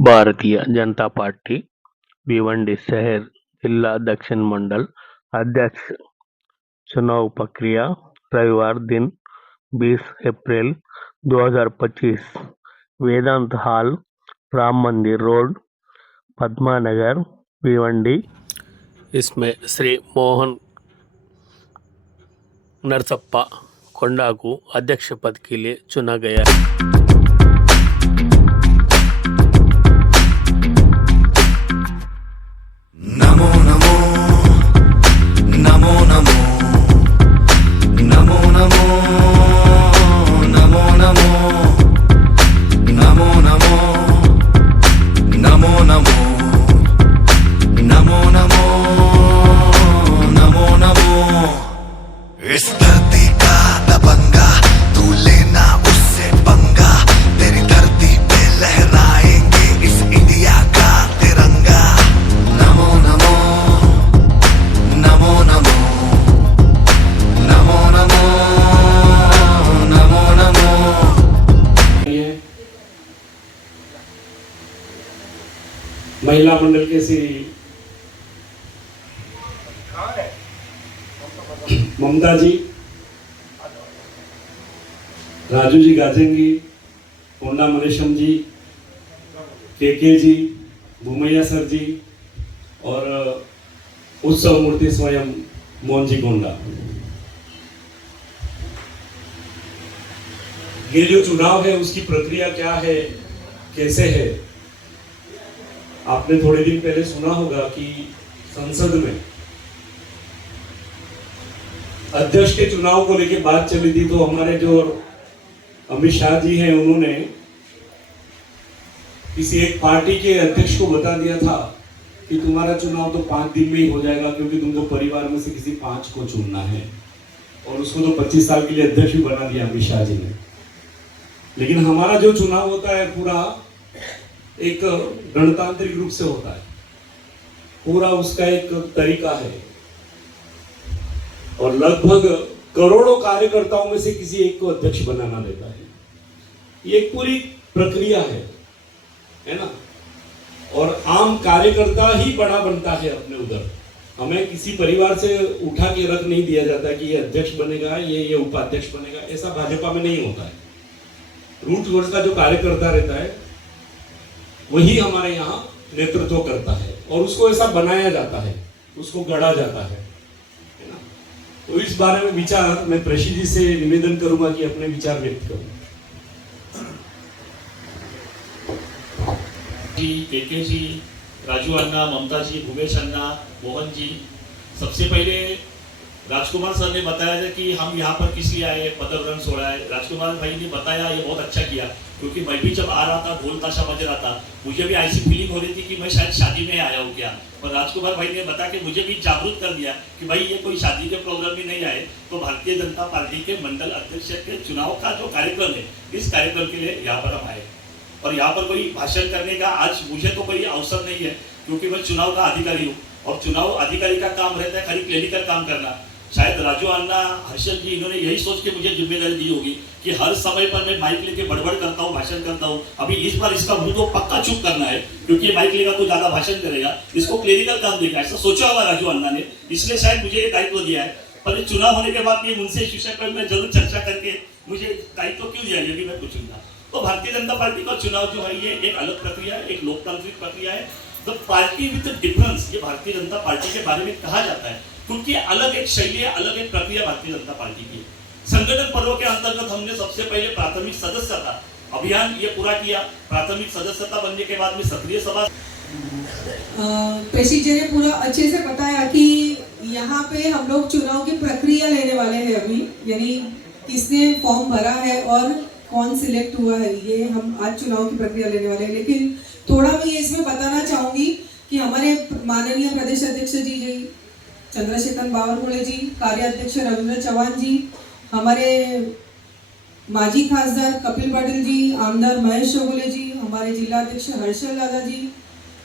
Bharatiya Janata party Bhiwandi शहर जिला दक्षिण मंडल अध्यक्ष चुनाव प्रक्रिया रविवार दिन 20 अप्रैल 2025 वेदांत हॉल, राम मंदिर रोड, पद्मा नगर, भिवंडी। इसमें श्री मोहन नरसप्पा कोंडा को अध्यक्ष पद के लिए चुना गया है। नमो नमो नमो नमो नमो नमो नमो नमो नमो नमो नमो नमो नमो नमो नमो नमो। इस धरती का दबंगा तू लेना उससे पंगा, तेरी धरती पे लहराएंगे इस इंडिया का तिरंगा। नमो नमो नमो नमो नमो नमो नमो नमो। महिला मंडल के श्री ममता जी, राजू जी गाजेंगी, कोंडा मलेशम जी, के जी, भूमैया सर जी और उत्सव मूर्ति स्वयं मोहन जी कोंडा। ये जो चुनाव है उसकी प्रक्रिया क्या है, कैसे है, आपने थोड़े दिन पहले सुना होगा कि संसद में अध्यक्ष के चुनाव को लेकर बात चली थी, तो हमारे जो अमित शाह जी हैं उन्होंने किसी एक पार्टी के अध्यक्ष को बता दिया था कि तुम्हारा चुनाव तो 5 दिन में ही हो जाएगा, क्योंकि तुमको परिवार में से किसी 5 को चुनना है, और उसको तो 25 साल के लिए अध्यक्ष भी बना दिया अमित शाह जी ने। लेकिन हमारा जो चुनाव होता है पूरा एक गणतांत्रिक रूप से होता है, पूरा उसका एक तरीका है, और लगभग करोड़ों कार्यकर्ताओं में से किसी एक को अध्यक्ष बनाना रहता है। ये एक पूरी प्रक्रिया है ना। और आम कार्यकर्ता ही बड़ा बनता है अपने उधर, हमें किसी परिवार से उठा के रख नहीं दिया जाता कि ये अध्यक्ष बनेगा, ये उपाध्यक्ष बनेगा, ऐसा भाजपा में नहीं होता है। रूट वर्ग का जो कार्यकर्ता रहता है वही हमारे यहाँ नेतृत्व करता है, और उसको ऐसा बनाया जाता है, उसको गढ़ा जाता है ना। तो इस बारे में विचार मैं प्रेषी जी से निवेदन करूंगा कि अपने विचार व्यक्त करूं। जी, के जी, राजू अन्ना, ममता जी, भूमेश अन्ना, मोहन जी, सबसे पहले राजकुमार सर ने बताया था कि हम यहाँ पर किस लिए आए, पदग्रहण सोड़ा है। राजकुमार भाई ने बताया, ये बहुत अच्छा किया, क्योंकि मैं भी जब आ रहा था ढोल ताशा बज रहा था, मुझे भी ऐसी फीलिंग हो रही थी कि मैं शायद शादी में आया हूँ क्या। और राजकुमार भाई ने बता के मुझे भी जागरूक कर दिया कि भाई ये कोई शादी के प्रोग्राम में नहीं आए, तो भारतीय जनता पार्टी के मंडल अध्यक्ष के चुनाव का जो कार्यक्रम है, इस कार्यक्रम के लिए यहाँ पर हम आए। और यहाँ पर कोई भाषण करने का आज मुझे तो कोई अवसर नहीं है, क्योंकि मैं चुनाव का अधिकारी हूँ, और चुनाव अधिकारी का काम रहता है खाली क्लिनिकल काम करना। शायद राजू अन्ना, हर्षल जी, इन्होंने यही सोच के मुझे जिम्मेदारी दी होगी कि हर समय पर मैं माइक लेके बड़बड़ करता हूँ, भाषण करता हूँ। अभी इस बार इसका मुंह तो पक्का चुप करना है, क्योंकि माइक लेगा तो ज्यादा भाषण करेगा, इसको क्लिनिकल काम देगा, ऐसा सोचा होगा राजू अन्ना ने, इसलिए शायद मुझे ये दायित्व दिया है। पर चुनाव होने के बाद ये मुझसे इस विषय पर मैं जरूर चर्चा करके मुझे दायित्व क्यों दिया, ये भी मैं पूछूंगा। तो भारतीय जनता पार्टी का चुनाव जो है ये एक अलग प्रक्रिया है, एक लोकतांत्रिक प्रक्रिया है। द पार्टी विद डिफरेंस, ये भारतीय जनता पार्टी के बारे में कहा जाता है, क्योंकि अलग एक शैली है, अलग एक प्रक्रिया भारतीय जनता पार्टी की है। संगठन पर्व के अंतर्गत हमने सबसे पहले प्राथमिक सदस्यता अभियान ये पूरा किया। प्राथमिक सदस्यता बनने के बाद में सक्रिय सभा। प्रेषी जी ने पूरा अच्छे से बताया कि यहाँ पे हम लोग चुनाव की प्रक्रिया लेने वाले हैं अभी, यानी किसने फॉर्म भरा है और कौन सिलेक्ट हुआ है, ये हम आज चुनाव की प्रक्रिया लेने वाले हैं। लेकिन थोड़ा मैं ये इसमें बताना चाहूँगी कि हमारे माननीय प्रदेश अध्यक्ष जी चंद्रशेखर बावनकुळे जी, कार्याध्यक्ष रविंद्र चौहान जी, हमारे माजी खासदार कपिल पाटिल जी, आमदार महेश चौगुले जी, हमारे जिला अध्यक्ष हर्षल दादा जी,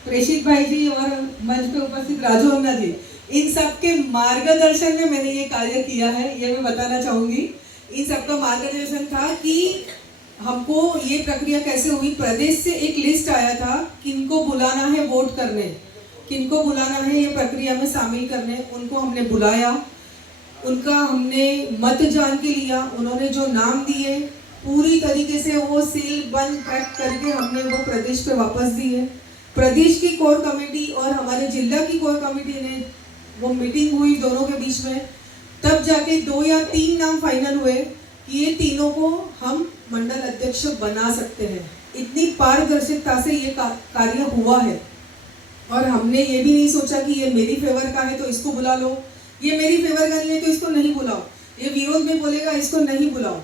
प्रेषित भाई जी और मंच पे उपस्थित राजू अन्ना जी, इन सबके मार्गदर्शन में मैंने ये कार्य किया है, ये मैं बताना चाहूँगी। इन सबका मार्गदर्शन था कि हमको ये प्रक्रिया कैसे हुई, प्रदेश से एक लिस्ट आया था किनको बुलाना है वोट करने, किनको बुलाना है ये प्रक्रिया में शामिल करने, उनको हमने बुलाया, उनका हमने मत जान के लिया, उन्होंने जो नाम दिए पूरी तरीके से वो सील बंद पैक करके हमने वो प्रदेश पे वापस दिए। प्रदेश की कोर कमेटी और हमारे जिला की कोर कमेटी ने वो मीटिंग हुई दोनों के बीच में, तब जाके 2 या 3 नाम फाइनल हुए कि ये तीनों को हम मंडल अध्यक्ष बना सकते हैं। इतनी पारदर्शिता से ये कार्य हुआ है और हमने ये भी नहीं सोचा कि ये मेरी फेवर का है तो इसको बुला लो, ये मेरी फेवर का नहीं है तो इसको नहीं बुलाओ, ये विरोध में बोलेगा इसको नहीं बुलाओ।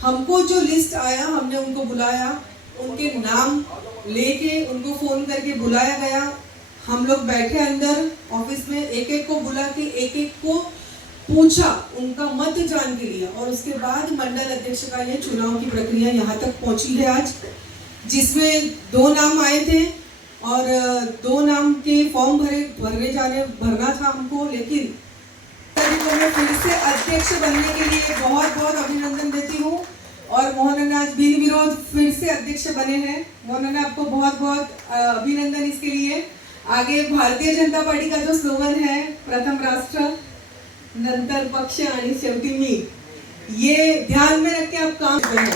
हमको जो लिस्ट आया हमने उनको बुलाया, उनके नाम लेके उनको फोन करके बुलाया गया, हम लोग बैठे अंदर ऑफिस में, एक एक को बुला के एक एक को पूछा, उनका मत जान के लिया और उसके बाद मंडल अध्यक्ष का ये चुनाव की प्रक्रिया यहाँ तक पहुंची है आज, जिसमें 2 नाम आए थे और 2 नाम के फॉर्म भरना था हमको, लेकिन मैं फिर से अध्यक्ष बनने के लिए बहुत बहुत अभिनंदन देती हूँ और मोहन अन्ना आज बिन विरोध फिर से अध्यक्ष बने हैं। मोहन अन्ना आपको बहुत बहुत अभिनंदन इसके लिए। आगे भारतीय जनता पार्टी का जो स्लोगन है प्रथम राष्ट्र नंतर पक्ष आणि शेवटी मी, ये ध्यान में रख के आप काम करें।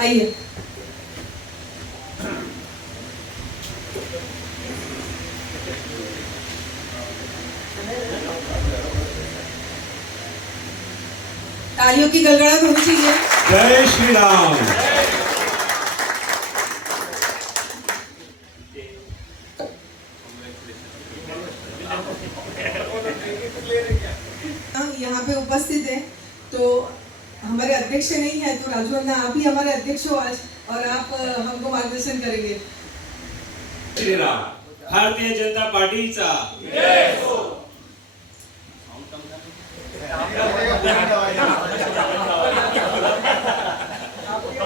आइए तालियों की गड़गड़ाहट होनी चाहिए। जय श्री राम। यहाँ पे उपस्थित है तो हमारे अध्यक्ष नहीं है तो राजू अन्ना आप ही हमारे अध्यक्ष हो आज और आप हमको मार्गदर्शन करेंगे। श्री राम। भारतीय जनता पार्टीचा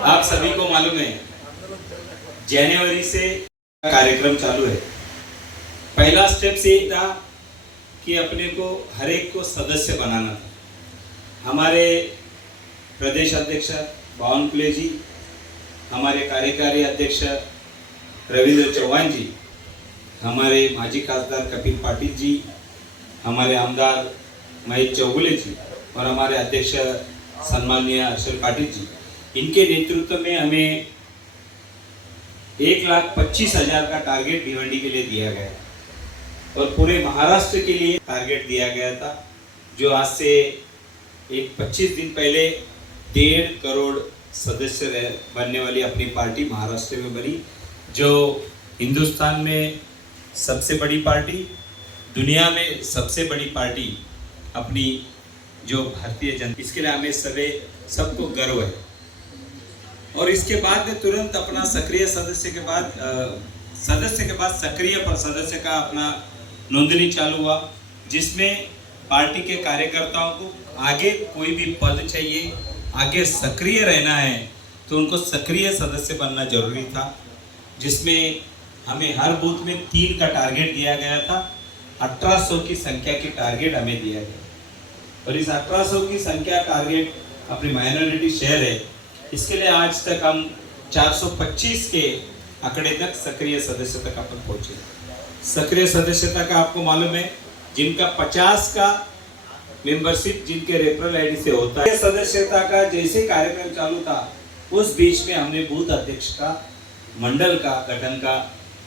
आप सभी को मालूम है जनवरी से कार्यक्रम चालू है। पहला स्टेप ये था कि अपने को हर एक को सदस्य बनाना था। हमारे प्रदेश अध्यक्ष बावनकुले जी, हमारे कार्यकारी अध्यक्ष रविंद्र चौहान जी, हमारे माजी खासदार कपिल पाटिल जी, हमारे आमदार महेश चौगुले जी और हमारे अध्यक्ष सम्माननीय हर्षल पाटिल जी, इनके नेतृत्व में हमें 1,25,000 का टारगेट भिवंडी के लिए दिया गया और पूरे महाराष्ट्र के लिए टारगेट दिया गया था, जो आज से 25 दिन पहले 1.5 करोड़ सदस्य बनने वाली अपनी पार्टी महाराष्ट्र में बनी, जो हिंदुस्तान में सबसे बड़ी पार्टी, दुनिया में सबसे बड़ी पार्टी अपनी जो भारतीय जनता, इसके लिए हमें सबको गर्व है। और इसके बाद में तुरंत अपना सक्रिय सदस्य के बाद सक्रिय सदस्य का अपना नोंदनी चालू हुआ, जिसमें पार्टी के कार्यकर्ताओं को आगे कोई भी पद चाहिए, आगे सक्रिय रहना है तो उनको सक्रिय सदस्य बनना जरूरी था, जिसमें हमें हर बूथ में 3 का टारगेट दिया गया था। 1800 की संख्या की टारगेट हमें दिया गया और इस 1800 की संख्या टारगेट अपनी माइनॉरिटी शहर है, इसके लिए आज तक हम 425 के आंकड़े तक सक्रिय सदस्य तक अपन पहुंचे। सक्रिय सदस्यता का आपको मालूम है, जिनका 50 का मेंबरशिप जिनके रेफरल आईडी से होता है। सदस्यता का जैसे कार्यक्रम चालू था उस बीच में हमने बूथ अध्यक्ष का मंडल का गठन का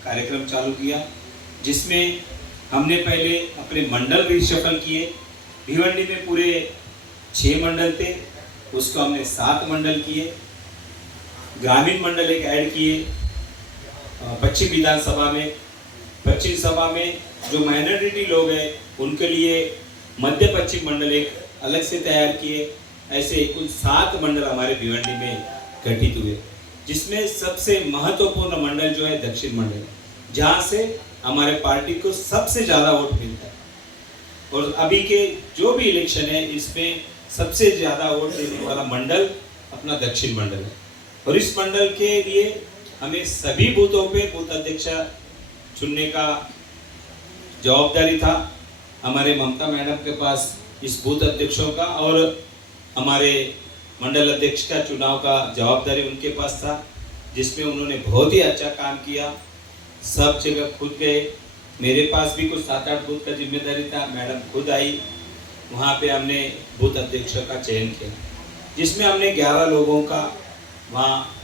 कार्यक्रम चालू किया, जिसमें हमने पहले अपने मंडल रिशफल किए। भिवंडी में पूरे 6 मंडल थे, उसको हमने 7 मंडल किए। ग्रामीण मंडल एक ऐड किए। पश्चिम विधानसभा में, पश्चिम सभा में जो माइनॉरिटी लोग हैं उनके लिए मध्य पश्चिम मंडल एक अलग से तैयार किए। ऐसे कुल 7 मंडल हमारे भिवंडी में गठित हुए, जिसमें सबसे महत्वपूर्ण मंडल जो है दक्षिण मंडल, जहाँ से हमारे पार्टी को सबसे ज़्यादा वोट मिलता है। और अभी के जो भी इलेक्शन है इसमें सबसे ज़्यादा वोट देने वाला मंडल अपना दक्षिण मंडल है। और इस मंडल के लिए हमें सभी बूथों पे बूथ अध्यक्ष चुनने का जवाबदारी था। हमारे ममता मैडम के पास इस बूथ अध्यक्षों का और हमारे मंडल अध्यक्ष का चुनाव का जवाबदारी उनके पास था, जिसमें उन्होंने बहुत ही अच्छा काम किया। सब जगह खुद गए, मेरे पास भी कुछ 7-8 बूथ का जिम्मेदारी था, मैडम खुद आई, वहाँ पे हमने बूथ अध्यक्षों का चयन किया, जिसमें हमने 11 लोगों का वहाँ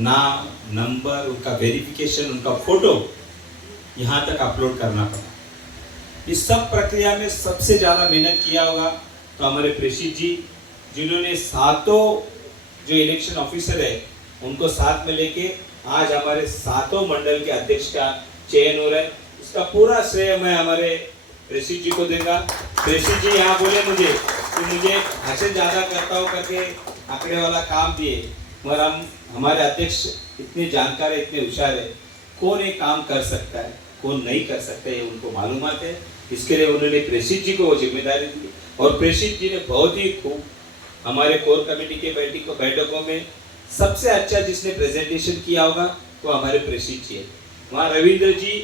नाम, नंबर, उनका वेरिफिकेशन, उनका फोटो यहाँ तक अपलोड करना पड़ा। इस सब प्रक्रिया में सबसे ज़्यादा मेहनत किया होगा तो हमारे प्रेषित जी, जिन्होंने 7 जो इलेक्शन ऑफिसर है उनको साथ में लेके आज हमारे 7 मंडल के अध्यक्ष का चयन हो रहा है। इसका पूरा श्रेय मैं हमारे प्रेषित जी को दूंगा। प्रेषित जी यहाँ बोले मुझे कि मुझे भाषण ज़्यादा करता हूँ करके आंकड़े वाला काम दिए, मगर हमारे अध्यक्ष इतने जानकार है, इतने होशियार है, कौन ये काम कर सकता है, कौन नहीं कर सकता है, उनको मालूमात है। इसके लिए उन्होंने प्रेषित जी को वो जिम्मेदारी दी और प्रेषित जी ने बहुत ही खूब हमारे कोर कमेटी के बैठकों में सबसे अच्छा जिसने प्रेजेंटेशन किया होगा वो हमारे प्रेषित जी है। वहाँ रविंद्र जी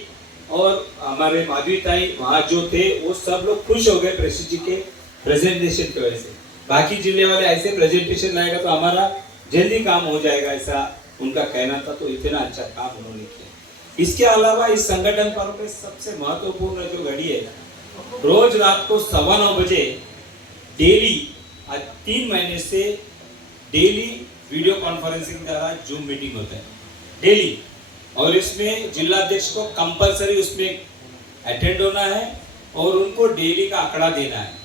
और हमारे माधवी ताई वहाँ जो थे वो सब लोग खुश हो गए प्रेषित जी के प्रेजेंटेशन की वजह से। बाकी जिले वाले ऐसे प्रेजेंटेशन लाएगा तो हमारा जल्दी काम हो जाएगा, ऐसा उनका कहना था। तो इतना अच्छा काम उन्होंने किया। इसके अलावा इस संगठन पर्व पे सबसे महत्वपूर्ण जो घड़ी है, रोज रात को 9:15 बजे डेली, आज 3 महीने से डेली वीडियो कॉन्फ्रेंसिंग द्वारा जूम मीटिंग होता है डेली, और इसमें जिलाध्यक्ष को कंपलसरी उसमें अटेंड होना है और उनको डेली का आंकड़ा देना है।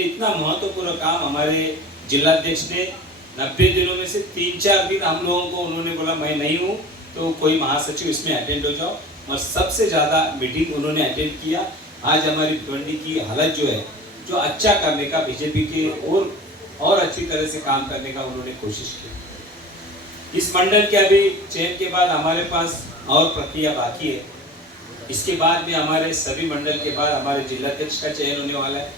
इतना महत्वपूर्ण काम हमारे जिलाध्यक्ष ने 90 दिनों में से 3-4 दिन हम लोगों को उन्होंने बोला मैं नहीं हूँ तो कोई महासचिव इसमें अटेंड हो जाओ, और सबसे ज़्यादा मीटिंग उन्होंने अटेंड किया। आज हमारी भिवंडी की हालत जो है, जो अच्छा करने का बीजेपी के और अच्छी तरह से काम करने का उन्होंने कोशिश की। इस मंडल के अभी चयन के बाद हमारे पास और प्रक्रिया बाकी है। इसके बाद में हमारे सभी मंडल के बाद हमारे जिलाध्यक्ष का चयन होने वाला है।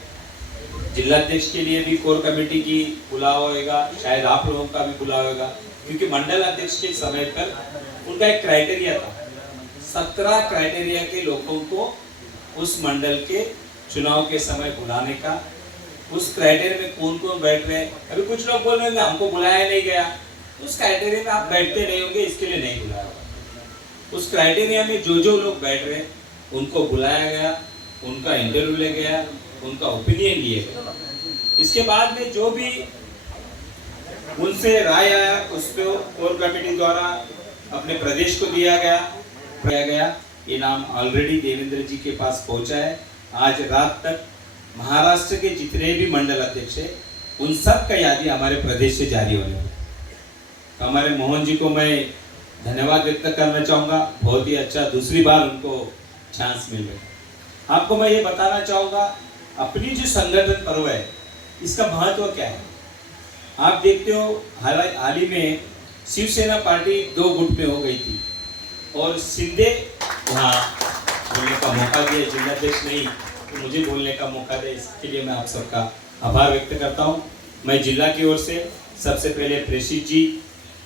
जिलाध्यक्ष के लिए भी कोर कमेटी की बुलावा होगा, शायद आप लोगों का भी बुलावा होगा, क्योंकि मंडल अध्यक्ष के समय पर उनका एक क्राइटेरिया था, 17 क्राइटेरिया के लोगों को उस मंडल के चुनाव के समय बुलाने का। उस क्राइटेरिया में कौन कौन बैठ रहे हैं, अभी कुछ लोग बोल रहे हैं हमको बुलाया नहीं गया, उस क्राइटेरिया में आप बैठते नहीं होंगे, इसके लिए नहीं बुलाया। उस क्राइटेरिया में जो लोग बैठ रहे हैं उनको बुलाया गया, उनका इंटरव्यू ले गया, उनका ओपिनियन लिए गया। इसके बाद में जो भी उनसे राय आया उसको कोर कमेटी द्वारा अपने प्रदेश को दिया गया। ये नाम ऑलरेडी देवेंद्र जी के पास पहुंचा है। आज रात तक महाराष्ट्र के जितने भी मंडल अध्यक्ष हैं उन सब का यादी हमारे प्रदेश से जारी होने वाला। तो हमारे मोहन जी को मैं धन्यवाद व्यक्त करना चाहूँगा, बहुत ही अच्छा दूसरी बार उनको चांस मिल रहा। आपको मैं ये बताना चाहूँगा, अपनी जो संगठन पर्व है इसका महत्व क्या है। आप देखते हो हाल ही में शिवसेना पार्टी 2 गुट में हो गई थी और शिंदे वहाँ बोलने का मौका दिया, जिलाध्यक्ष नहीं तो मुझे बोलने का मौका दिया, इसके लिए मैं आप सबका आभार व्यक्त करता हूँ। मैं जिला की ओर से सबसे पहले प्रेषित जी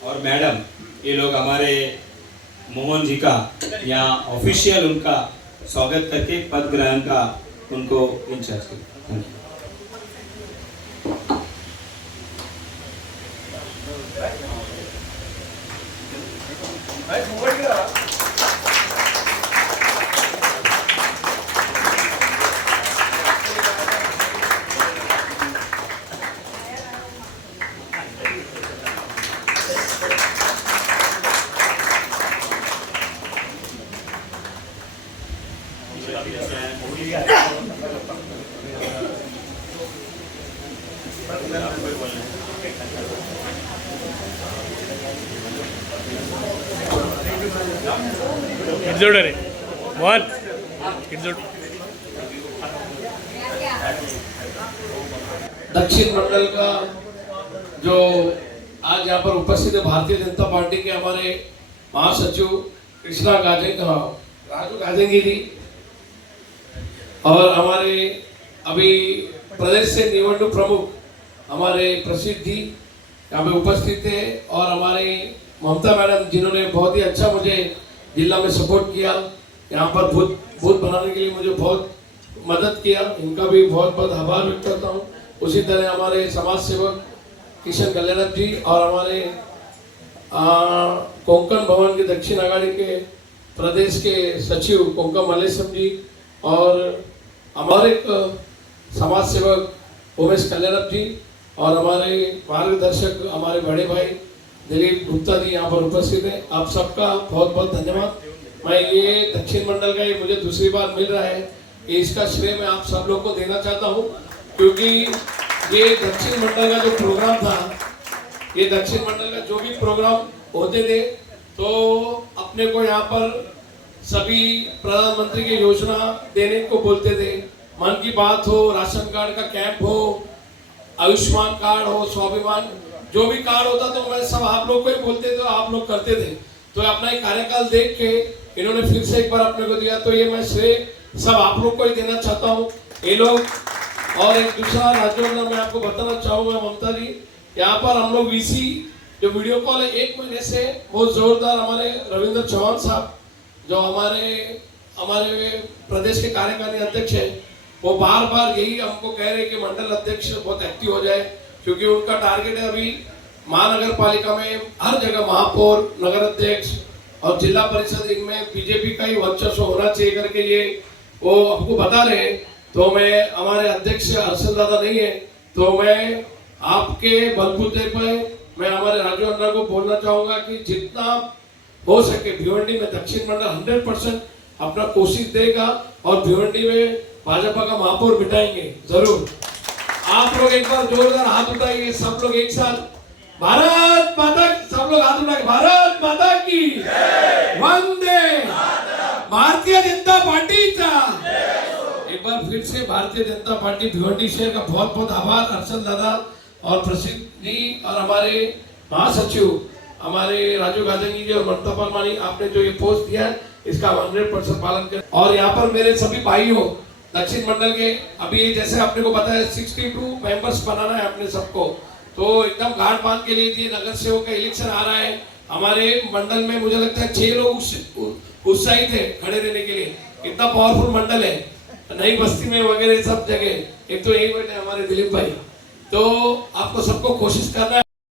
और मैडम, ये लोग हमारे मोहन जी का यहाँ ऑफिशियल उनका स्वागत करके पद ग्रहण का उनको इंचार्ज किया। Thank you. जोड़ रे वन जोड़। दक्षिण मंडल का जो आज यहाँ पर उपस्थित है, भारतीय जनता पार्टी के हमारे महासचिव कृष्णा राजू गाजेंगी जी, और हमारे अभी प्रदेश से निवडणूक प्रमुख हमारे प्रसिद्ध जी यहाँ पे उपस्थित थे, और हमारे ममता मैडम जिन्होंने बहुत ही अच्छा मुझे जिला में सपोर्ट किया। यहाँ पर बूथ बनाने के लिए मुझे बहुत मदद किया, इनका भी बहुत बहुत आभार व्यक्त करता हूँ। उसी तरह हमारे समाज सेवक किशन कल्याणक जी और हमारे कोंकण भवन के दक्षिण आघाड़ी के प्रदेश के सचिव कोंकण मल्लेशम जी और हमारे समाज सेवक उमेश कल्याणक जी और हमारे मार्गदर्शक हमारे बड़े भाई दिलीप गुप्ता जी यहाँ पर उपस्थित हैं। आप सबका बहुत बहुत धन्यवाद। मैं ये दक्षिण मंडल का ये मुझे दूसरी बार मिल रहा है, ये इसका श्रेय मैं आप सब लोग को देना चाहता हूँ, क्योंकि ये दक्षिण मंडल का जो प्रोग्राम था, ये दक्षिण मंडल का जो भी प्रोग्राम होते थे तो अपने को यहाँ पर सभी प्रधानमंत्री की योजना देने को बोलते थे। मन की बात हो, राशन कार्ड का कैंप हो, आयुष्मान कार्ड हो, स्वाभिमान, जो भी कार्ड होता तो मैं सब आप लोग को ही बोलते थे, आप लोग करते थे। तो अपना एक कार्यकाल देख के इन्होंने फिर से एक बार अपने को दिया, तो ये मैं श्रेय सब आप लोग को ही देना चाहता हूँ। ये लोग और एक दूसरा राज्यों मैं आपको बताना चाहूंगा ममता जी, यहाँ पर हम लोग वीसी जो वीडियो कॉल है 1 महीने से बहुत जोरदार, हमारे रविंद्र चौहान साहब जो हमारे प्रदेश के कार्यकारी अध्यक्ष है, वो बार बार यही हमको कह रहे हैं कि मंडल अध्यक्ष बहुत एक्टिव हो जाए, क्योंकि उनका टारगेट है अभी महानगर पालिका में हर जगह महापौर, नगर अध्यक्ष और जिला परिषद इनमें बीजेपी का ही वर्चस्व होना चाहिए करके ये वो हमको बता रहे हैं। तो मैं हमारे अध्यक्ष हर्षल दादा नहीं है, तो मैं आपके बलबूते पर मैं हमारे राजू अन्ना को बोलना चाहूंगा कि जितना हो सके भिवंडी में दक्षिण मंडल 100% अपना कोशिश देगा और भिवंडी में भाजपा का महापौर बिठाएंगे जरूर। आप लोग एक बार जोरदार हाथ उठाइए, सब लोग एक साथ, भारत माता, सब लोग हाथ उठाइए, भारत माता की वंदे, भारतीय जनता पार्टी का एक बार फिर से भारतीय जनता पार्टी भिवंडी शहर का बहुत बहुत आभार हर्षल दादा और प्रसिद्ध जी और हमारे महासचिव हमारे राजू गाजंगी जी और ममता परमानी, आपने जो ये पोस्ट दिया है इसका 100% पालन करें। और यहाँ पर मेरे सभी भाइयों दक्षिण मंडल के, अभी जैसे आपने को बताया 62 मेंबर्स बनाना है अपने सबको, तो एकदम घाट बांध के लिए नगर सेवक का इलेक्शन आ रहा है। हमारे मंडल में मुझे लगता है 6 लोग उत्साहित है खड़े रहने के लिए, इतना पावरफुल मंडल है, नई बस्ती में वगैरह सब जगह। एक तो यही बैठे हमारे दिलीप भाई, तो आपको सबको कोशिश करना है।